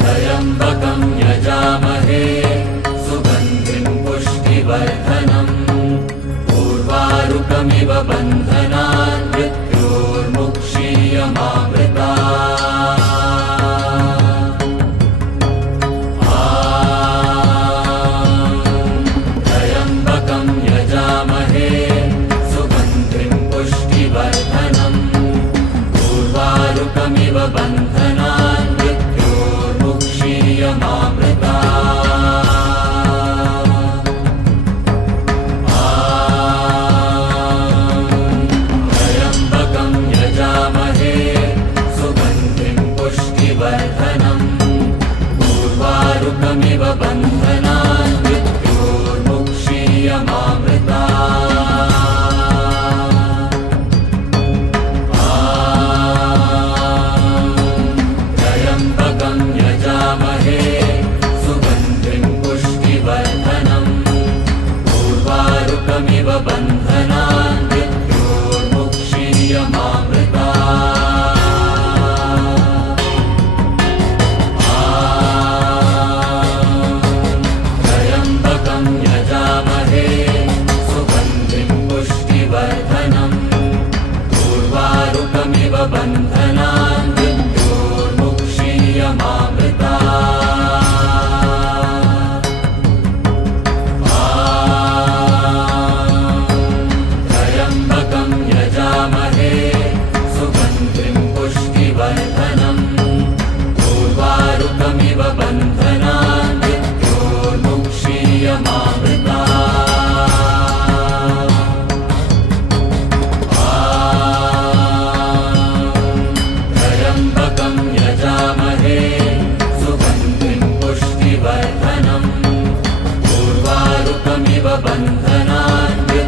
त्र्यम्बकं यजामहे सुगन्धिं पुष्टिवर्धनम् उर्वारुकमिव बन्धनान् मृत्योर्मुक्षीयमामृतात् त्र्यम्बकं यजामहे सुगन्धिं पुष्टिवर्धनम् उर्वारुकमिव बन्धनान् मृत्योर्मुक्षीयमामृतात् त्र्यम्बकं यजामहे सुगन्धिं पुष्टिवर्धनम् उर्वारुकमिव बन्धनान् मृत्योर्मुक्षीयमामृतात् त्र्यम्बकं यजामहे सुगन्धिं पुष्टिवर्धनम् उर्वारुकमिव बन्धनान् त्र्यम्बकं यजामहे सुगन्धिं पुष्टिवर्धनम् उर्वारुकमिव बन्धनान् मृत्योर्मुक्षीयमामृतात् त्र्यम्बकं यजामहे सुगन्धिं पुष्टिवर्धनम् उर्वारुकमिव बन्धनान्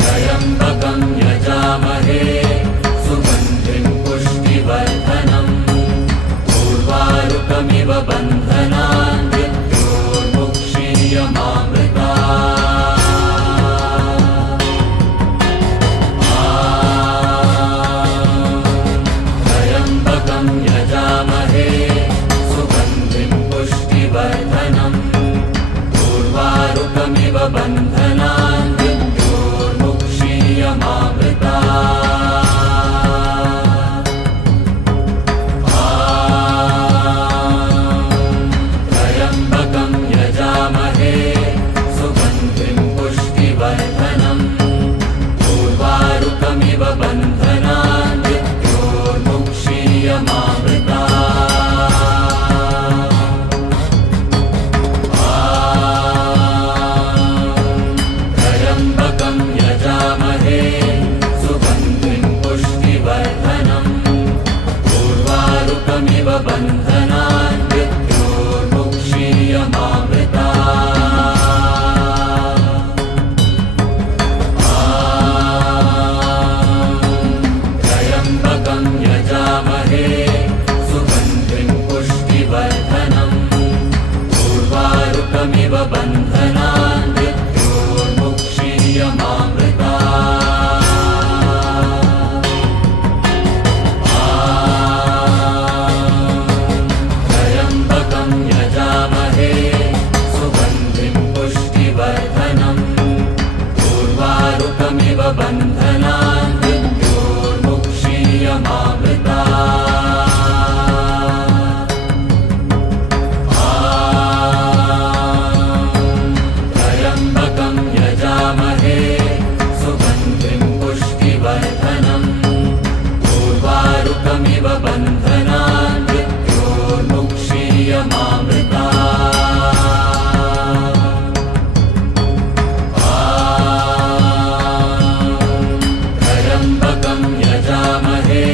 त्र्यम्बकं यजामहे सुगन्धिं पुष्टिवर्धनम् उर्वारुकमिव बन्धनान् त्र्यम्बकं यजामहे सुगन्धिं पुष्टिवर्धनम् उर्वारुकमिव बन्धनान् त्र्यम्बकं यजामहे सुगन्धिं पुष्टिवर्धनम् उर्वारुकमिव बन्धनान् त्र्यम्बकं यजामहे सुगन्धिं पुष्टिवर्धनम् उर्वारुकमिव बन्धनान् त्र्यम्बकं यजामहे सुगन्धिं पुष्टिवर्धनम् उर्वारुकमिव बन्धनान् त्र्यम्बकं यजामहे सुगन्धिं पुष्टिवर्धनम् उर्वारुकमिव बन्धनान् त्र्यम्बकं यजामहे सुगन्धिं पुष्टिवर्धनम् उर्वारुकमिव बन्धनान् त्र्यम्बकं यजामहे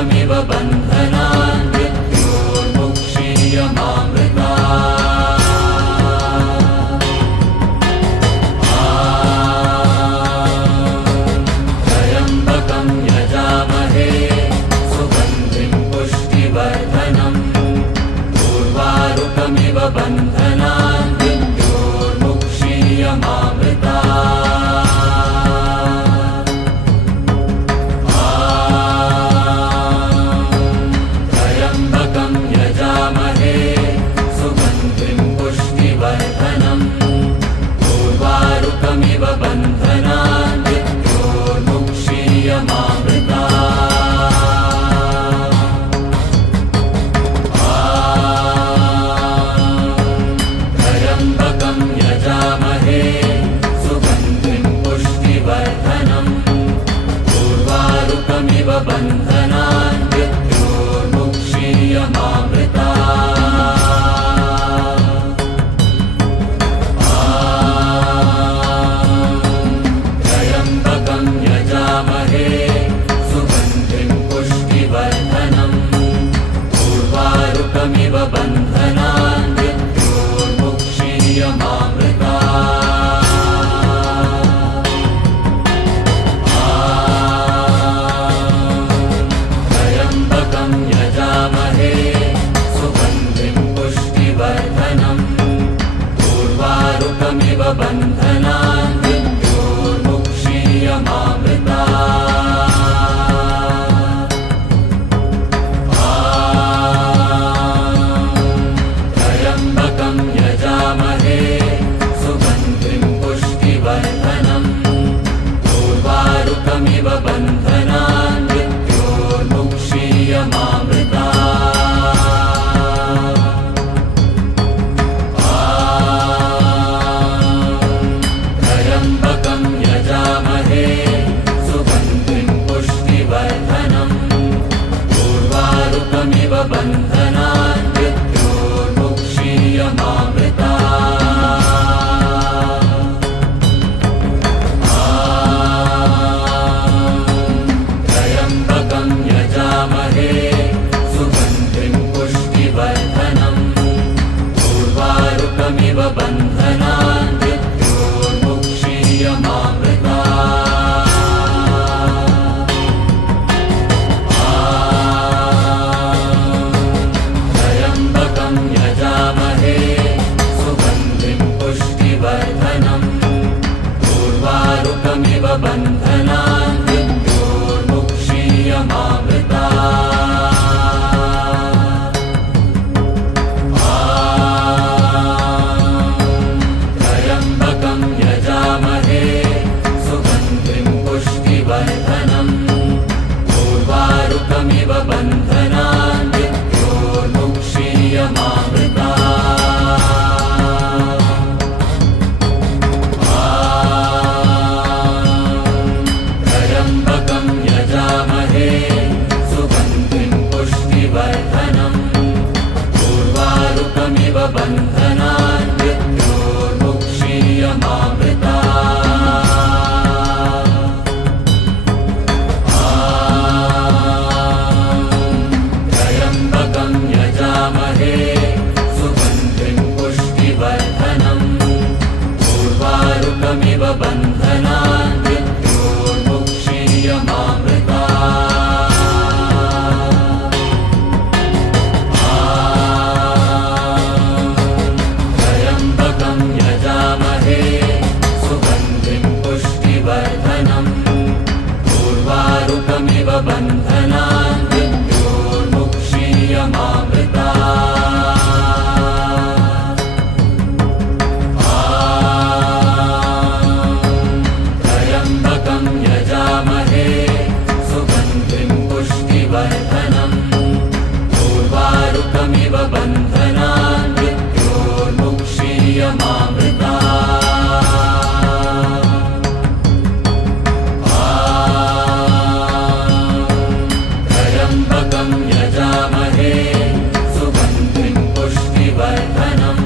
त्र्यम्बकमिव बन्धनान् मृत्योर्मुक्षीयमामृतात् त्र्यम्बकं यजामहे सुगन्धिं पुष्टिवर्धनम् उर्वारुकमिव बन्धनान् त्र्यम्बकं यजामहे सुगन्धिं पुष्टिवर्धनम् उर्वारुकमिव बन्धनान् त्र्यम्बकं यजामहे सुगन्धिं पुष्टिवर्धनम् उर्वारुकमिव बन्धनान् त्र्यम्बकं यजामहे सुगन्धिं पुष्टिवर्धनम् उर्वारुकमिव बन्धनान् त्र्यम्बकं यजामहे सुगन्धिं पुष्टिवर्धनम् उर्वारुकमिव बन्धनान् त्र्यम्बकं यजामहे सुगन्धिं पुष्टिवर्धनम् उर्वारुकमिव बन्धनान् त्र्यम्बकं यजामहे सुगन्धिं पुष्टिवर्धनम् उर्वारुकमिव बन्धनान् त्र्यम्बकं यजामहे सुगन्धिं पुष्टिवर्धनम् उर्वारुकमिव बन्धनान् त्र्यम्बकं यजामहे सुगन्धिं पुष्टिवर्धनम् उर्वारुकमिव बन्धनान् त्र्यम्बकं यजामहे सुगन्धिं पुष्टिवर्धनम् उर्वारुकमिव बन्धनान् त्र्यम्बकं यजामहे सुगन्धिं पुष्टिवर्धनम् उर्वारुकमिव बन्धनान् त्र्यम्बकं यजामहे सुगन्धिं पुष्टिवर्धनम् उर्वारुकमिव बन्धनान् त्र्यम्बकं यजामहे सुगन्धिं पुष्टिवर्धनम् उर्वारुकमिव बन्धनान् त्र्यम्बकं यजामहे सुगन्धिं पुष्टिवर्धनम् उर्वारुकमिव बन्धनान् त्र्यम्बकं यजामहे सुगन्धिं पुष्टिवर्धनम्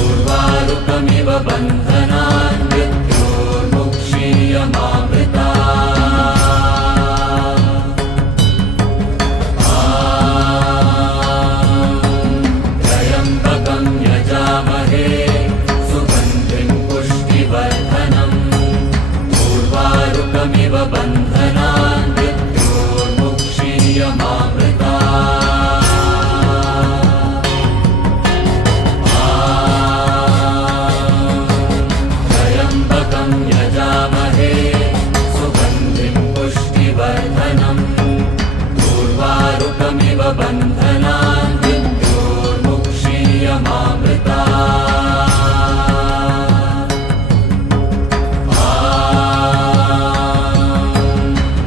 उर्वारुकमिव बन्धनान् त्र्यम्बकं पुष्टिवर्धनम् त्र्यम्बकं यजामहे सुगन्धिं पुष्टिवर्धनम् उर्वारुकमिव बन्धनान् मृत्योर्मुक्षीयमामृतात्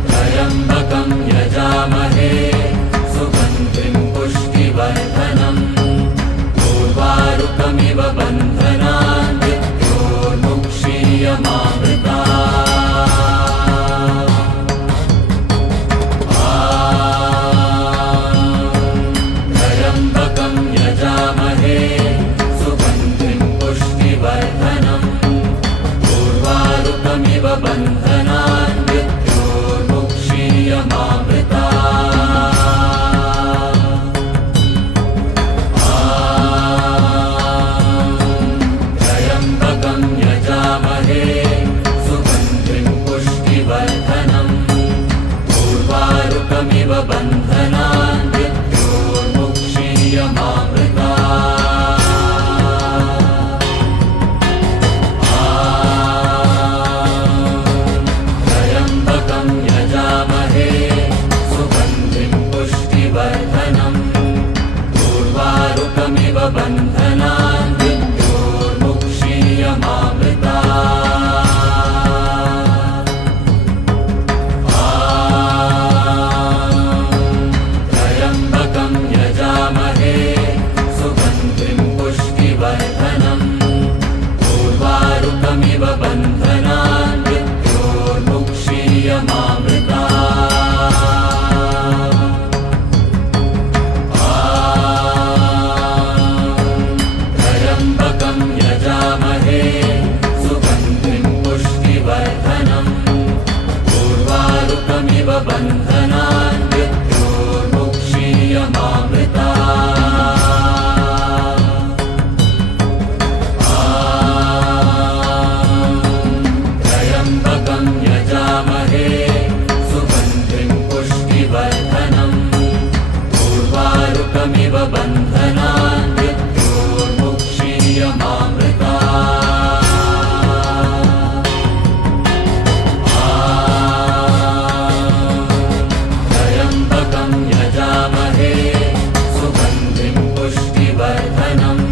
त्र्यम्बकं यजामहे सुगन्धिं पुष्टिवर्धनम् उर्वारुकमिव बन्धनान् त्र्यम्बकं यजामहे सुगन्धिं पुष्टिवर्धनम् उर्वारुकमिव बन्धनान् त्र्यम्बकं यजामहे सुगन्धिं पुष्टिवर्धनम् उर्वारुकमिव बन्धनान् त्र्यम्बकं यजामहे सुगन्धिं पुष्टिवर्धनम् उर्वारुकमिव बन्धनान् त्र्यम्बकं यजामहे सुगन्धिं पुष्टिवर्धनम् उर्वारुकमिव बन्धनान् त्र्यम्बकं यजामहे सुगन्धिं पुष्टिवर्धनम् उर्वारुकमिव बन्धनान् त्र्यम्बकं यजामहे सुगन्धिं पुष्टिवर्धनम्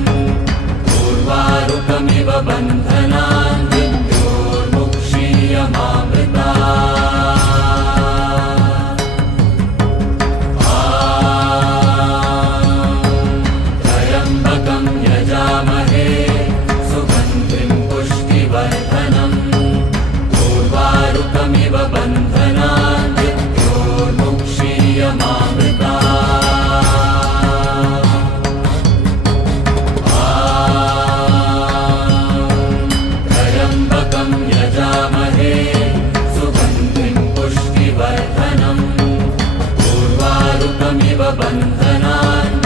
उर्वारुकमिव बन्धनान् त्र्यम्बकं यजामहे सुगन्धिं पुष्टिवर्धनम् उर्वारुकमिव बन्धनान् त्र्यम्बकं यजामहे सुगन्धिं पुष्टिवर्धनम् उर्वारुकमिव बन्धनान् त्र्यम्बकं यजामहे सुगन्धिं पुष्टिवर्धनम् उर्वारुकमिव बन्धनान्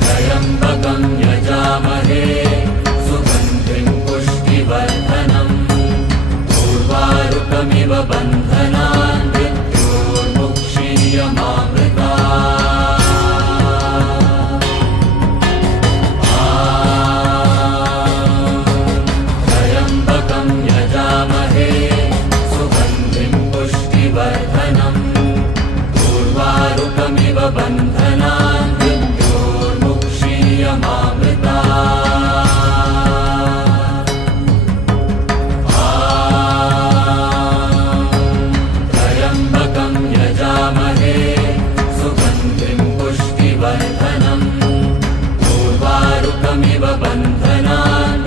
त्र्यम्बकं यजामहे सुगन्धिं पुष्टिवर्धनम् उर्वारुकमिव बन्धनान् त्र्यम्बकं यजामहे सुगन्धिं पुष्टिवर्धनम् उर्वारुकमिव बन्धनान् त्र्यम्बकं यजामहे सुगन्धिं पुष्टिवर्धनम् उर्वारुकमिव बन्धनान्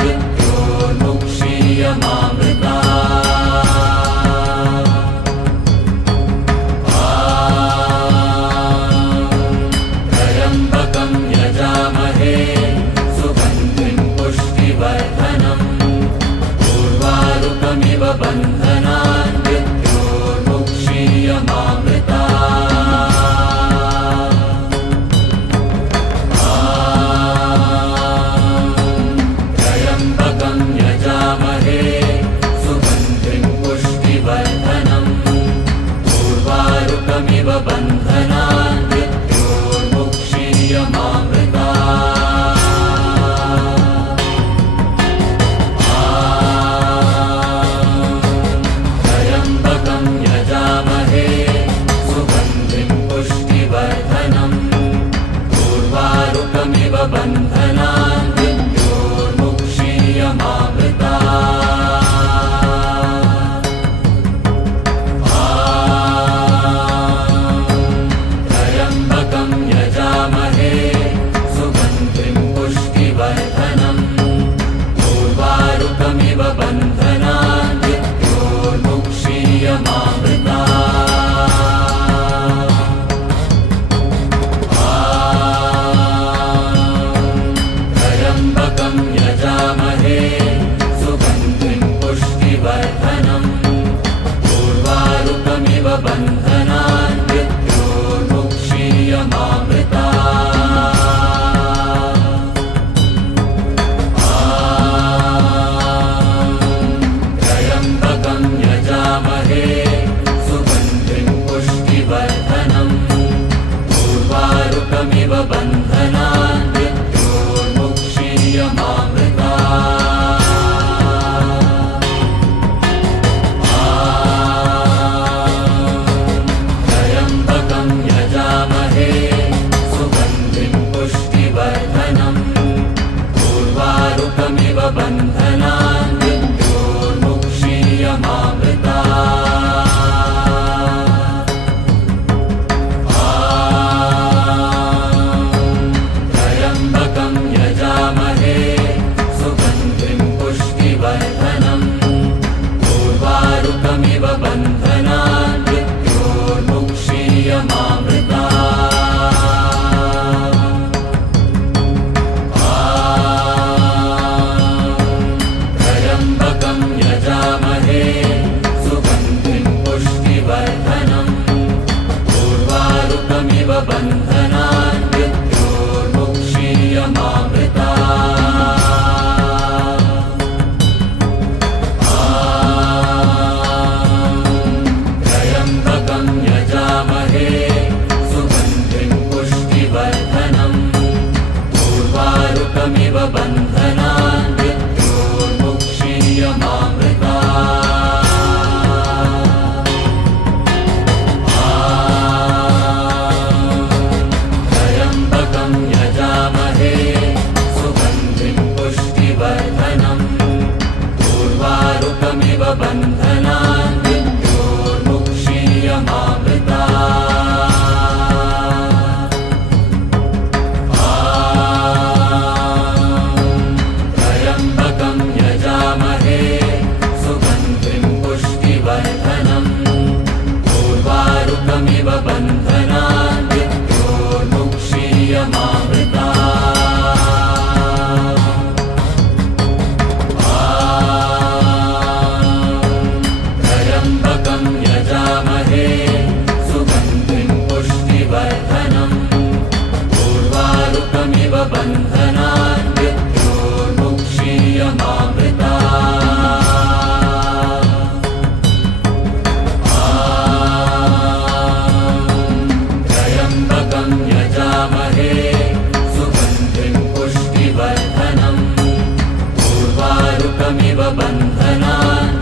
त्र्यम्बकं यजामहे सुगन्धिं पुष्टिवर्धनम् उर्वारुकमिव बन्धनान् यजामहे सुगन्धिं पुष्टिवर्धनम् उर्वारुकमिव बन्धनान् मृत्योर्मुक्षीयमामृतात् त्र्यम्बकं यजामहे सुगन्धिं पुष्टिवर्धनम् उर्वारुकमिव बन्धनान् त्र्यम्बकं यजामहे सुगन्धिं पुष्टिवर्धनम् उर्वारुकमिव बन्धनान् त्र्यम्बकं यजामहे सुगन्धिं पुष्टिवर्धनम् उर्वारुकमिव बन्धनान् त्र्यम्बकं यजामहे सुगन्धिं पुष्टिवर्धनम् उर्वारुकमिव बन्धनान् त्र्यम्बकं यजामहे सुगन्धिं पुष्टिवर्धनम् उर्वारुकमिव बन्धनान् त्र्यम्बकं यजामहे सुगन्धिं पुष्टिवर्धनम् उर्वारुकमिव बन्धनान् त्र्यम्बकं यजामहे सुगन्धिं पुष्टिवर्धनम् उर्वारुकमिव बन्धनान् त्र्यम्बकं यजामहे सुगन्धिं पुष्टिवर्धनम् उर्वारुकमिव बन्धनान् त्र्यम्बकं यजामहे सुगन्धिं पुष्टिवर्धनम् उर्वारुकमिव बन्धनान्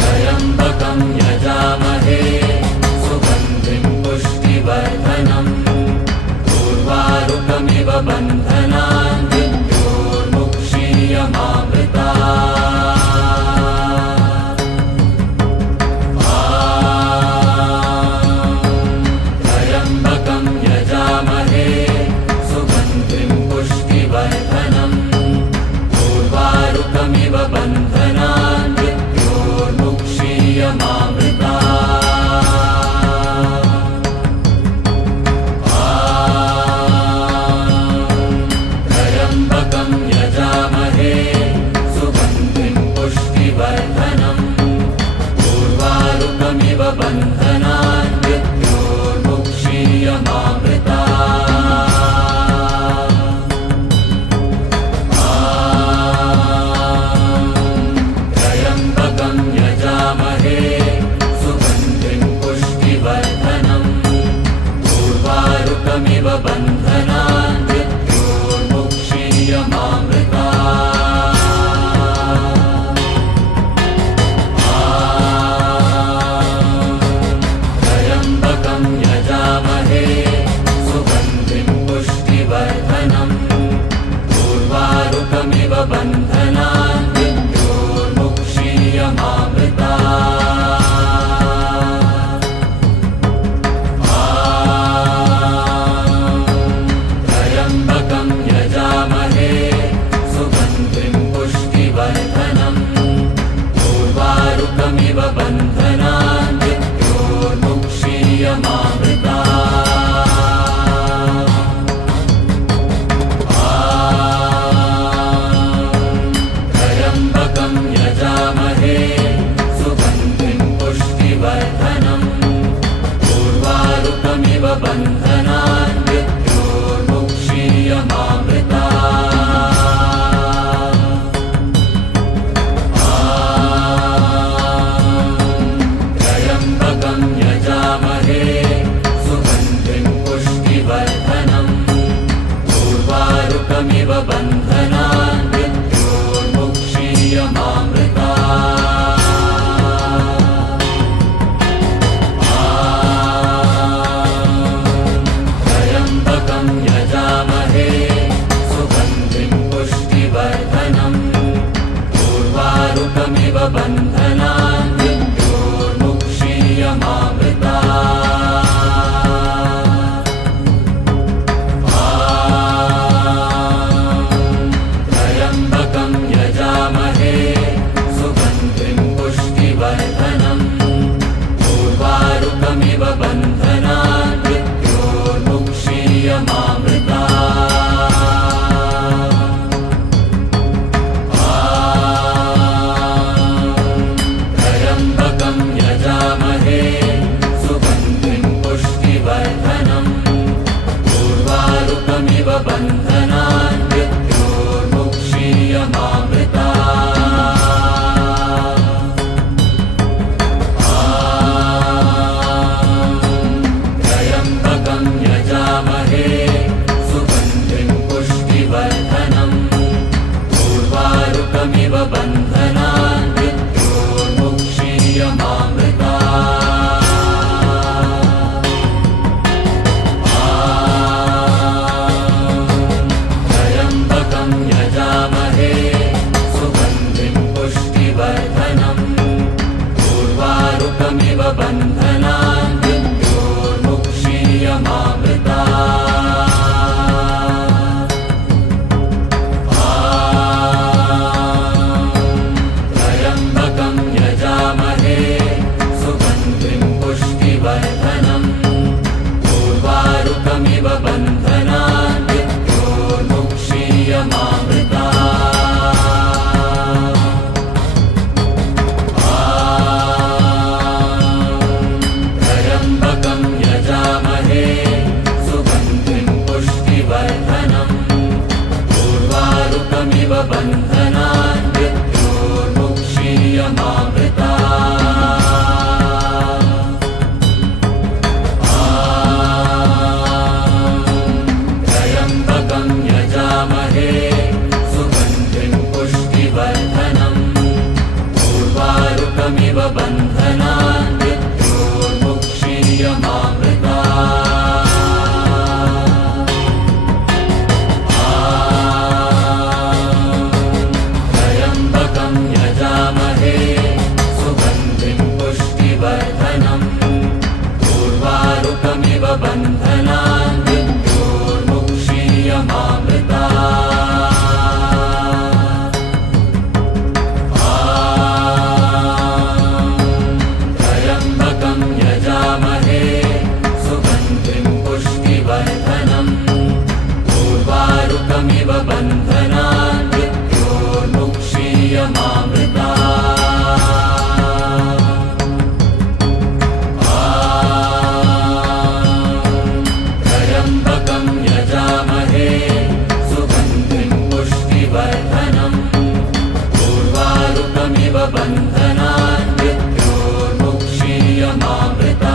त्र्यम्बकं यजामहे सुगन्धिं पुष्टिवर्धनम् उर्वारुकमिव बन्धनान् त्र्यम्बकं यजामहे सुगन्धिं पुष्टिवर्धनम् उर्वारुकमिव बन्धनान् त्र्यम्बकं यजामहे सुगन्धिं पुष्टिवर्धनम् उर्वारुकमिव बन्धनान् त्र्यम्बकं यजामहे सुगन्धिं पुष्टिवर्धनम् उर्वारुकमिव बन्धनान् पुष्टिवर्धनम् उर्वारुकमिव बन्धनान् मृत्योर्मुक्षीयमामृता त्र्यम्बकं यजामहे सुगन्धिं पुष्टिवर्धनम् उर्वारुकमिव बन्धनान् मृत्योर्मुक्षीयमामृता त्र्यम्बकं यजामहे सुगन्धिं पुष्टिवर्धनम् उर्वारुकमिव बन्धनान् मृत्योर्मुक्षीयमामृता त्र्यम्बकं यजामहे सुगन्धिं पुष्टिवर्धनम् उर्वारुकमिव बन्धनान् मृत्योर्मुक्षीयमामृता त्र्यम्बकं यजामहे सुगन्धिं पुष्टिवर्धनम् उर्वारुकमिव बन्धनान् मृत्योर्मुक्षीयमामृता त्र्यम्बकं यजामहे सुगन्धिं पुष्टिवर्धनम् उर्वारुकमिव बन्धनान् मृत्योर्मुक्षीयमामृता त्र्यम्बकं यजामहे सुगन्धिं पुष्टिवर्धनम् उर्वारुकमिव बन्धनान् मृत्योर्मुक्षीयमामृता त्र्यम्बकं यजामहे सुगन्धिं पुष्टिवर्धनम् उर्वारुकमिव बन्धनान् मृत्योर्मुक्षीयमामृता त्र्यम्बकं यजामहे सुगन्धिं पुष्टिवर्धनम् उर्वारुकमिव बन्धनान् मृत्योर्मुक्षीयमामृता त्र्यम्बकं यजामहे सुगन्धिं पुष्टिवर्धनम् उर्वारुकमिव बन्धनान् मृत्योर्मुक्षीयमामृता त्र्यम्बकं यजामहे सुगन्धिं पुष्टिवर्धनम् उर्वारुकमिव बन्धनान् मृत्योर्मुक्षीयमामृता त्र्यम्बकं यजामहे सुगन्धिं पुष्टिवर्धनम् उर्वारुकमिव बन्धनान् मृत्योर्मुक्षीयमामृता त्र्यम्बकं यजामहे सुगन्धिं पुष्टिवर्धनम् उर्वारुकमिव बन्धनान् मृत्योर्मुक्षीयमामृता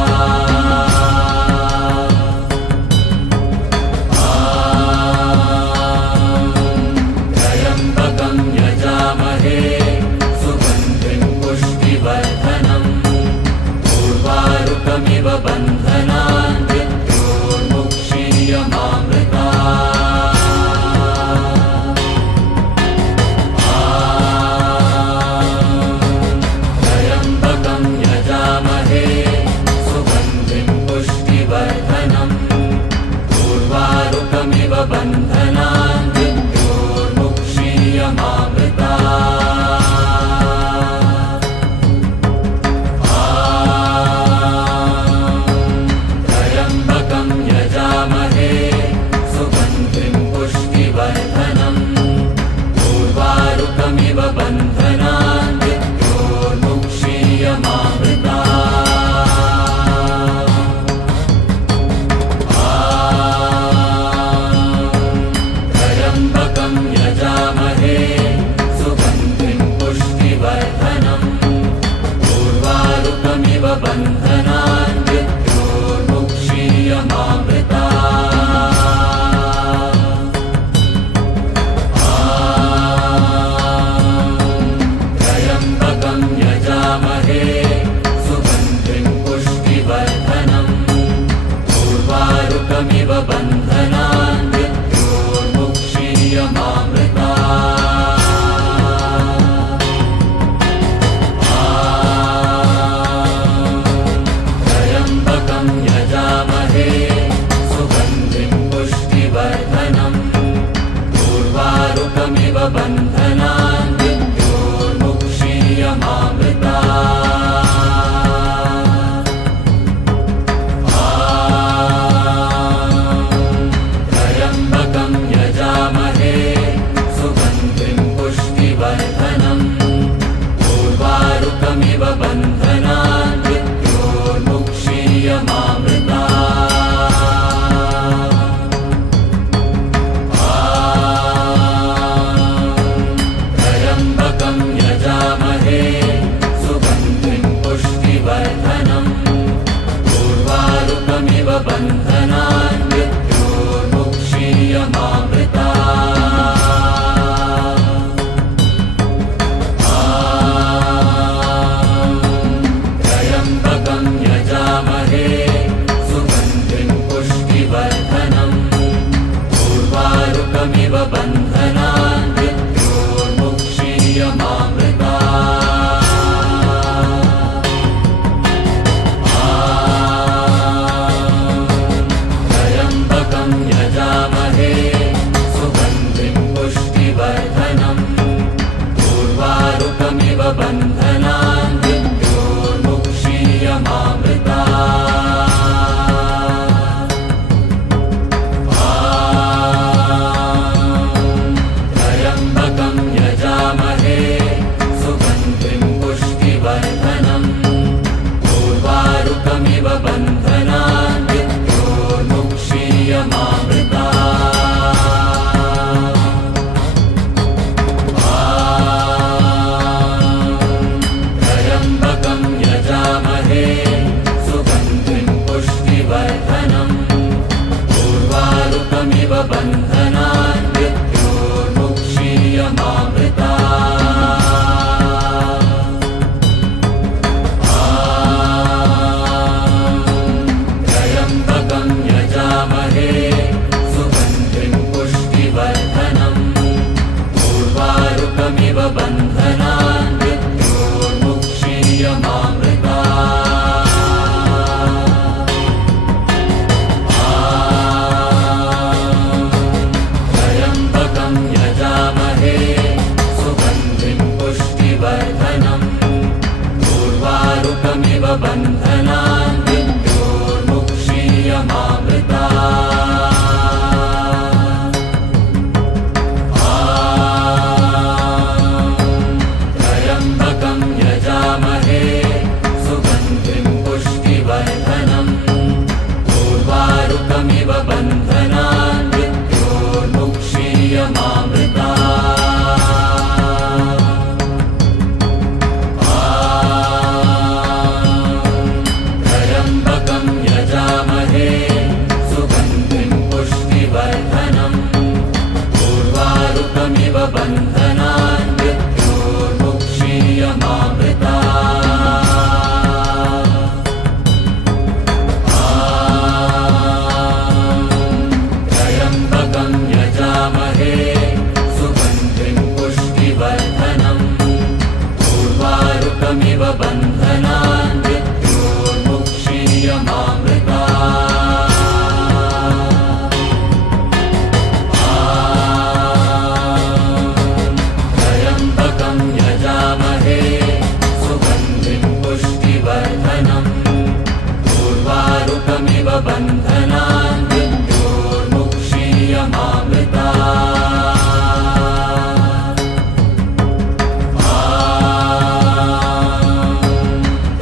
त्र्यम्बकं यजामहे सुगन्धिं पुष्टिवर्धनम् उर्वारुकमिव बन्धनान् मृत्योर्मुक्षीयमामृता त्र्यम्बकं यजामहे सुगन्धिं पुष्टिवर्धनम् उर्वारुकमिव बन्धनान् मृत्योर्मुक्षीयमामृता बन्धनान् मृत्योर्मुक्षीयमामृता त्र्यम्बकं यजामहे सुगन्धिं पुष्टिवर्धनम् उर्वारुकमिव बन्धनान् मृत्योर्मुक्षीयमामृता त्र्यम्बकं यजामहे सुगन्धिं पुष्टिवर्धनम् उर्वारुकमिव बन्धनान् मृत्योर्मुक्षीयमामृता त्र्यम्बकं यजामहे सुगन्धिं पुष्टिवर्धनम् उर्वारुकमिव बन्धनान् मृत्योर्मुक्षीयमामृता त्र्यम्बकं यजामहे सुगन्धिं पुष्टिवर्धनम् उर्वारुकमिव बन्धनान् मृत्योर्मुक्षीयमामृता त्र्यम्बकं यजामहे सुगन्धिं पुष्टिवर्धनम् उर्वारुकमिव बन्धनान् मृत्योर्मुक्षीयमामृता त्र्यम्बकं यजामहे सुगन्धिं पुष्टिवर्धनम् उर्वारुकमिव बन्धनान् मृत्योर्मुक्षीयमामृता त्र्यम्बकं यजामहे सुगन्धिं पुष्टिवर्धनम् उर्वारुकमिव बन्धनान् मृत्योर्मुक्षीयमामृता त्र्यम्बकं यजामहे सुगन्धिं पुष्टिवर्धनम् उर्वारुकमिव बन्धनान् मृत्योर्मुक्षीयमामृता त्र्यम्बकं यजामहे सुगन्धिं पुष्टिवर्धनम् उर्वारुकमिव बन्धनान् मृत्योर्मुक्षीयमामृता त्र्यम्बकं यजामहे सुगन्धिं पुष्टिवर्धनम् उर्वारुकमिव बन्धनान् मृत्योर्मुक्षीयमामृता त्र्यम्बकं यजामहे सुगन्धिं पुष्टिवर्धनम् उर्वारुकमिव बन्धनान् मृत्योर्मुक्षीयमामृता त्र्यम्बकं यजामहे सुगन्धिं पुष्टिवर्धनम् उर्वारुकमिव बन्धनान् मृत्योर्मुक्षीयमामृता त्र्यम्बकं यजामहे सुगन्धिं पुष्टिवर्धनम् उर्वारुकमिव बन्धनान् मृत्योर्मुक्षीयमामृता त्र्यम्बकं यजामहे सुगन्धिं पुष्टिवर्धनम् उर्वारुकमिव बन्धनान् मृत्योर्मुक्षीयमामृता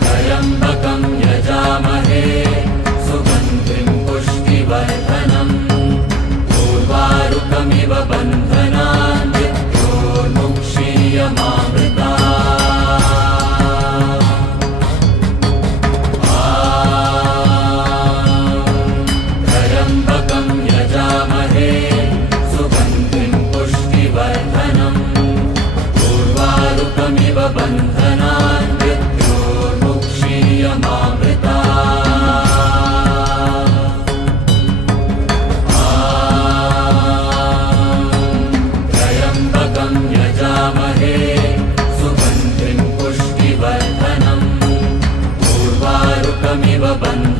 त्र्यम्बकं यजामहे सुगन्धिं पुष्टिवर्धनम् उर्वारुकमिव बन्धनान् मृत्योर्मुक्षीयमामृता बन्धनान्